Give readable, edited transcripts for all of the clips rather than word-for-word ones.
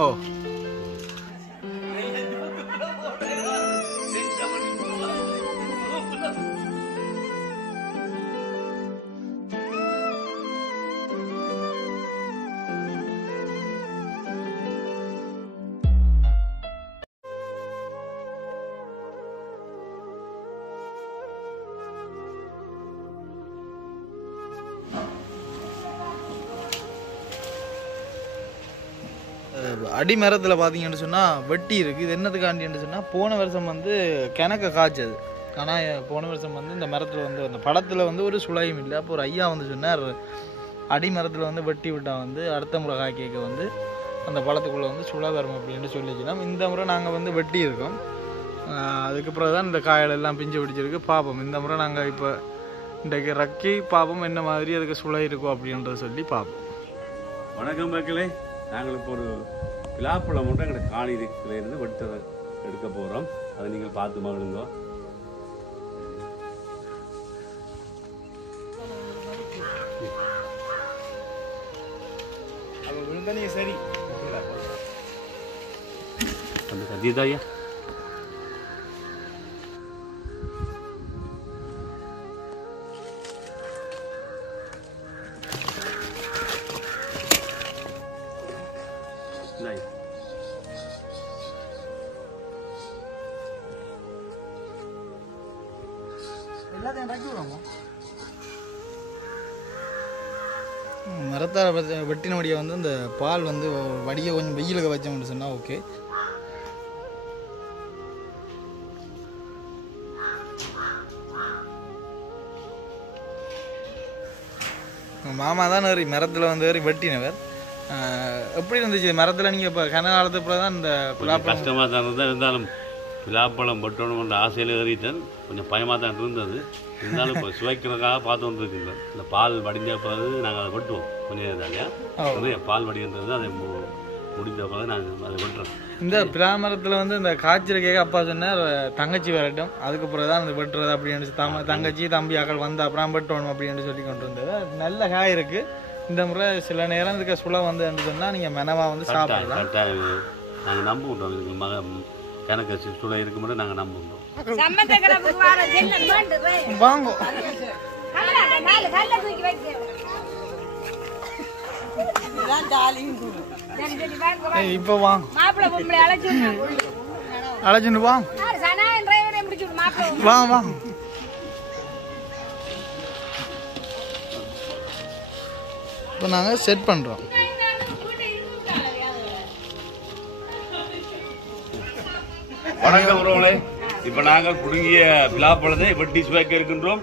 ஓ அடிமரத்தில் பார்த்தீங்கன்னு சொன்னால் வெட்டி இருக்குது. இது என்னதுக்காண்டின்னு சொன்னால் போன வருஷம் வந்து கிணக்க காய்ச்சது. ஆனால் போன வருஷம் வந்து இந்த மரத்தில் வந்து அந்த படத்தில் வந்து ஒரு சுளையும் இல்லை. அப்போ ஒரு ஐயா வந்து சொன்னார் அடிமரத்தில் வந்து வெட்டி விட்டால் வந்து அடுத்த முறை காய்க்க வந்து அந்த பழத்துக்குள்ளே வந்து சுளை வரும் அப்படின்னு சொல்லிச்சுன்னா இந்த முறை நாங்கள் வந்து வெட்டி இருக்கோம். அதுக்கப்புறம் தான் இந்த காயல் எல்லாம் பிஞ்சு பிடிச்சிருக்கு. பார்ப்போம் இந்த முறை நாங்கள் இப்போ இன்றைக்கு ரக்கி பார்ப்போம் என்ன மாதிரி அதுக்கு சுளை இருக்கும் அப்படின்றத சொல்லி பார்ப்போம். வணக்கம் மக்களே, நாங்கள் இப்போ ஒரு பிலாப்பழம் மட்டும் எங்களோட காணி இருந்து வெட்ட எடுக்க போகிறோம். அதை நீங்கள் பார்த்து மகிழுங்க. சரி அந்த கத்தியதாயா மரத்தால் வெட்டினபடியை வந்து இந்த பால் வந்து வடியை கொஞ்சம் வெயிலுக்கு வச்சோம்னு சொன்னால் ஓகே. மாமா தான் மரத்தில் வந்து வெட்டினவர். எப்படி இருந்துச்சு மரத்தில்? நீங்கள் இப்போ கன காலத்துக்கு அப்புறம் தான் இந்த பிலாப்பழம் கஷ்டமாக தான் இருந்தால் இருந்தாலும் பிலாப்பழம் வெட்டணும்ன்ற ஆசையில் ஏறிட்டேன். கொஞ்சம் பயமாக தான் இருந்தது. இருந்தாலும் இப்போ சுவைக்கிறதுக்காக பார்த்து வந்துருக்குங்க. இந்த பால் வடிஞ்ச பிறகு நாங்கள் அதை வெட்டுவோம். கொஞ்சம் இதாலையா நிறைய பால் வடிகின்றது அதை முடிஞ்ச பிறகு நாங்கள் அதை வெட்டுறோம். இந்த பிலாமரத்தில் வந்து இந்த காய்ச்சல் கேட்க அப்பா சொன்னார் தங்கச்சி வரட்டும், அதுக்கப்புறம் தான் அந்த வெட்டுறது அப்படின்னு தங்கச்சி தம்பி ஆக்கள் வந்து அப்புறம் வெட்டணும் அப்படின்னு சொல்லி கொண்டு வந்தது. நல்ல காய் இருக்குது. இந்த முறை சில நேரம் இருக்க சுளை வந்து சொன்னால் நீங்கள் மெனவாக வந்து சாப்பிடலாம். நாங்கள் நம்புகின்றோம். இதுக்கு கணக்கு சுளை இருக்க மட்டும் நாங்கள் நம்புகின்றோம். வாங்க இப்போ வாங்க அழைச்சுட்டு வா வா வா. இப்போ நாங்கள் செட் பண்ணுறோம். வணக்கம் உறவுகளே, இப்போ நாங்கள் புடுங்கிய பிலாப்பழத்தை வெட்டி சுவைக்க இருக்கின்றோம்.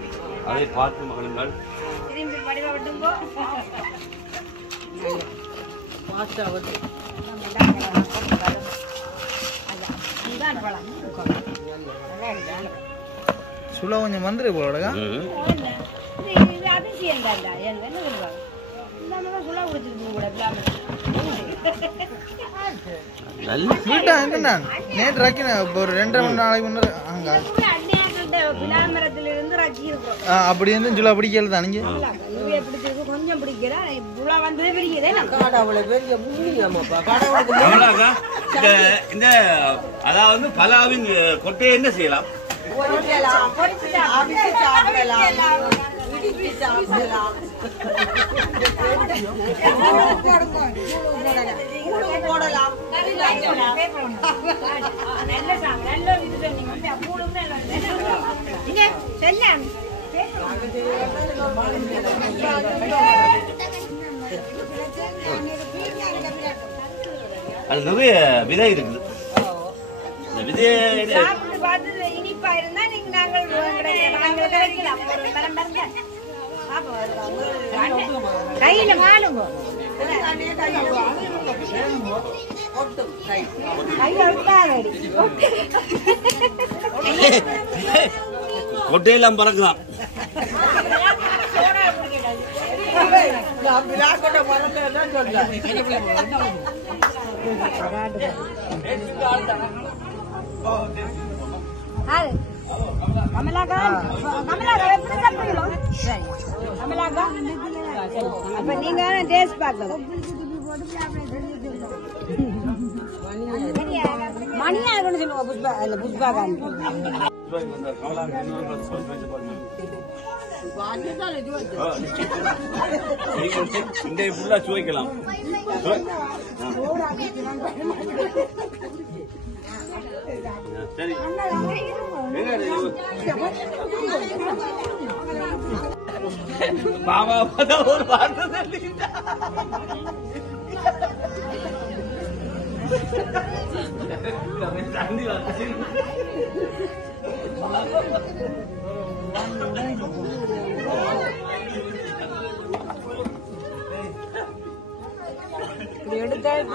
அதை பார்த்து மகிழுங்கள். சுளை கொஞ்சம் வந்துரு போலடா. நேற்று ரக்கின ஒரு 2.5 மணி நாளைக்கு முன்னாடி அங்க அப்படி இருந்து சுளை பிடிக்கல தானீங்க. கொஞ்சம் பிடிக்கல இந்த அதாவது பலாவின் கொட்டையை என்ன செய்யலாம்? அது நிறைய விதை இருக்குது. இந்த விதையை இனிப்பா இருந்தா நீங்க நாங்கள் கிடைக்கலாம். கையில மாலுங்க கொட்டையெல்லாம் பறக்கலாம். அப்ப நீங்க டேஸ்ட் பார்க்கலாம். மணியா இருக்குன்னு சொல்லுங்க புஷ்பா இல்ல புஷ்பா காந்தி சுவைக்கலாம் சரி பாபா ஒரு வார்த்தை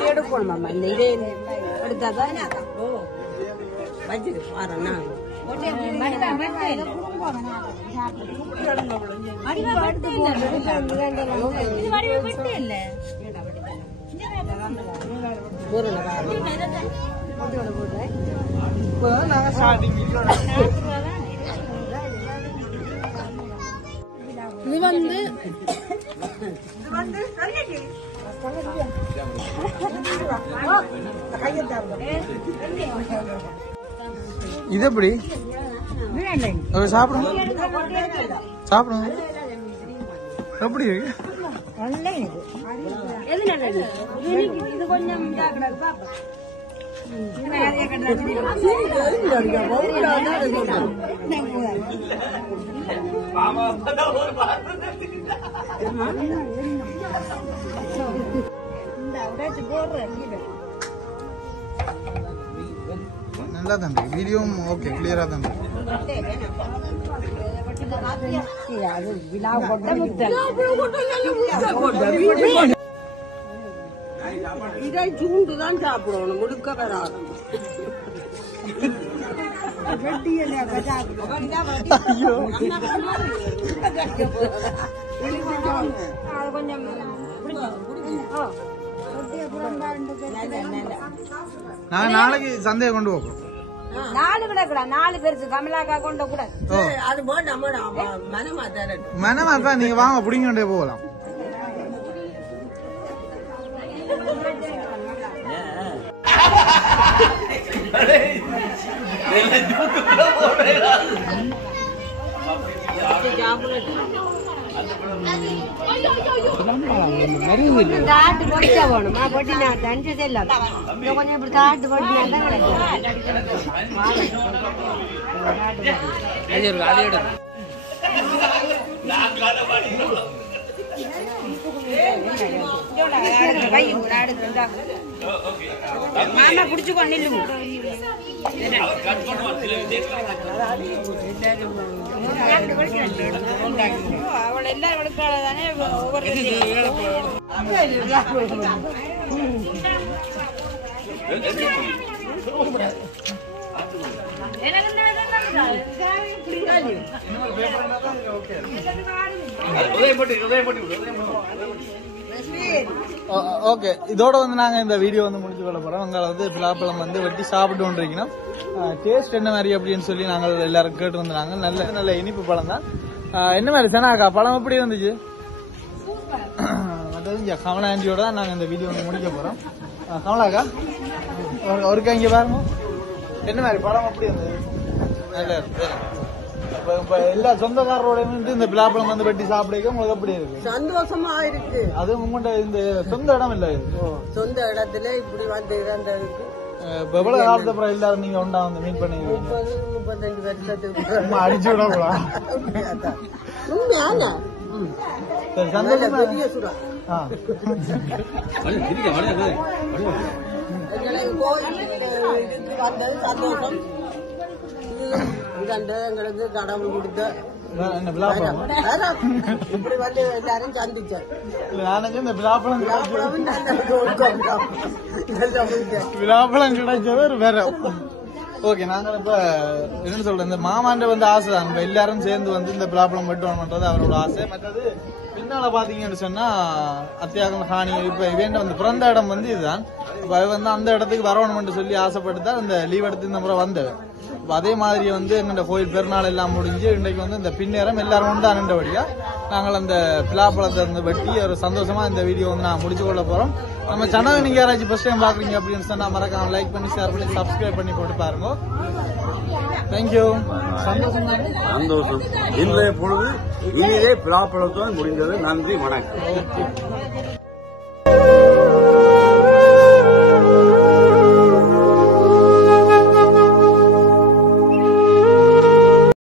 எடுக்கணும் இந்த இதே எடுத்தாதான் வச்சுட்டு பாருங்க இது எப்படி சாப்பிடும் சாப்பிடும் எப்படி இது கொஞ்சம் நல்லா தான் இருக்கு வீடியோவும் ஓகே கிளியரா தான் இருக்கு இதை சூண்டுதான் சாப்பிடணும் முழுக்க வராது நான் நாளைக்கு சந்தையை கொண்டு போகிறோம் 4 கிடக்குடா 4 பேருக்கு கமலாக்கா கொண்ட கூட அது போல நம்ம மனமாக்கா நீங்க வாங்க பிடிங்கிட்டே போகலாம் தாட்டு பொடிச்சா போகணுமா பொட்டினா தஞ்சு செல்லம் கொஞ்சம் இப்படி தாட்டு பொட்டினா மாமா குடிச்சுக்கோ நில்லுங்க அவள் எல்லாரும் எடுக்காதானே ஓகே இதோட வந்து நாங்க இந்த வீடியோ வந்து முடிச்சு கொள்ள போறோம். உங்களை வந்து பிலாப்பழம் வந்து வெட்டி சாப்பிட்டு கொண்டிருக்கணும். டேஸ்ட் என்ன மாதிரி அப்படின்னு சொல்லி நாங்கள் எல்லாரும் கேட்டு வந்தாங்க. நல்ல நல்ல இனிப்பு பழம் தான். என்ன மாதிரி சனாக்கா பழம் எப்படி வந்துச்சு? மற்றது இங்க கமலா ஆண்டியோட தான் நாங்க இந்த வீடியோ வந்து முடிக்க போறோம். கமலாக்கா ஒருக்கா இங்க பாருங்க என்ன மாதிரி பழம் எப்படி இருந்தது? நல்லா இருக்கு. இப்ப எல்லா சொந்தக்காரரோட இந்த பிலாப்பழம் வந்து வெட்டி சாப்பிடுக்க உங்களுக்கு எப்படி இருக்கு? சந்தோஷமா இருக்கு. அது உங்கள்கிட்ட இந்த சொந்த இடம் இல்ல, சொந்த இடத்துல இப்படி வந்து இருக்கு. எவ்வளவு காலத்து அப்புறம் எல்லாரும் நீங்க ஒண்டா வந்து மீட் பண்ணி 30-35 வருஷத்துக்கு அடிச்சு விடக்கூடாது. பெரிய சுடா வந்தது சந்தோஷம். எங்களுக்கு கடவுள் கொடுத்த இப்படி வந்து எல்லாரும் சந்திச்சேன். விழாப்பழம் கிடைச்சது வேற. ஓகே நாங்க இப்ப என்ன சொல்றேன், இந்த மாமாண்ட வந்து ஆசை தான். இப்ப எல்லாரும் சேர்ந்து வந்து இந்த பிலாப்பழம் வெட்டுவான்றது அவரோட ஆசை. மற்றது பின்னால பாத்தீங்கன்னு சொன்னா அத்தியாகம் ஹானி இப்ப இவன் வந்து பிறந்த இடம் வந்து இதுதான். இப்ப வந்து அந்த இடத்துக்கு வரணும்னு சொல்லி ஆசைப்பட்டு தான் இந்த லீவ் எடுத்து இந்த முறை வந்தவன். அதே மாதிரி வந்து எங்கள்ட கோயில் பெருநாள் எல்லாம் முடிஞ்சு இன்றைக்கு வந்து இந்த பின்னேரம் எல்லாரும் உண்டா நின்றபடியா நாங்கள் அந்த பிலாப்பழத்தை வந்து வெட்டி ஒரு சந்தோஷமா இந்த வீடியோ வந்து நான் முடிச்சு கொள்ள போறோம். நம்ம சேனல் நீங்க யாராச்சும் ஃபர்ஸ்ட் டைம் பாக்குறீங்க அப்படின்னு சொன்னா மறக்காம லைக் பண்ணி ஷேர் பண்ணி சப்ஸ்கிரைப் பண்ணி போட்டு பாருங்க. தேங்க்யூ. சந்தோஷம். இன்றைய பொழுது இனிதே பிலாப்பழத்தோடு முடிந்தது. நன்றி, வணக்கம். ஓகே.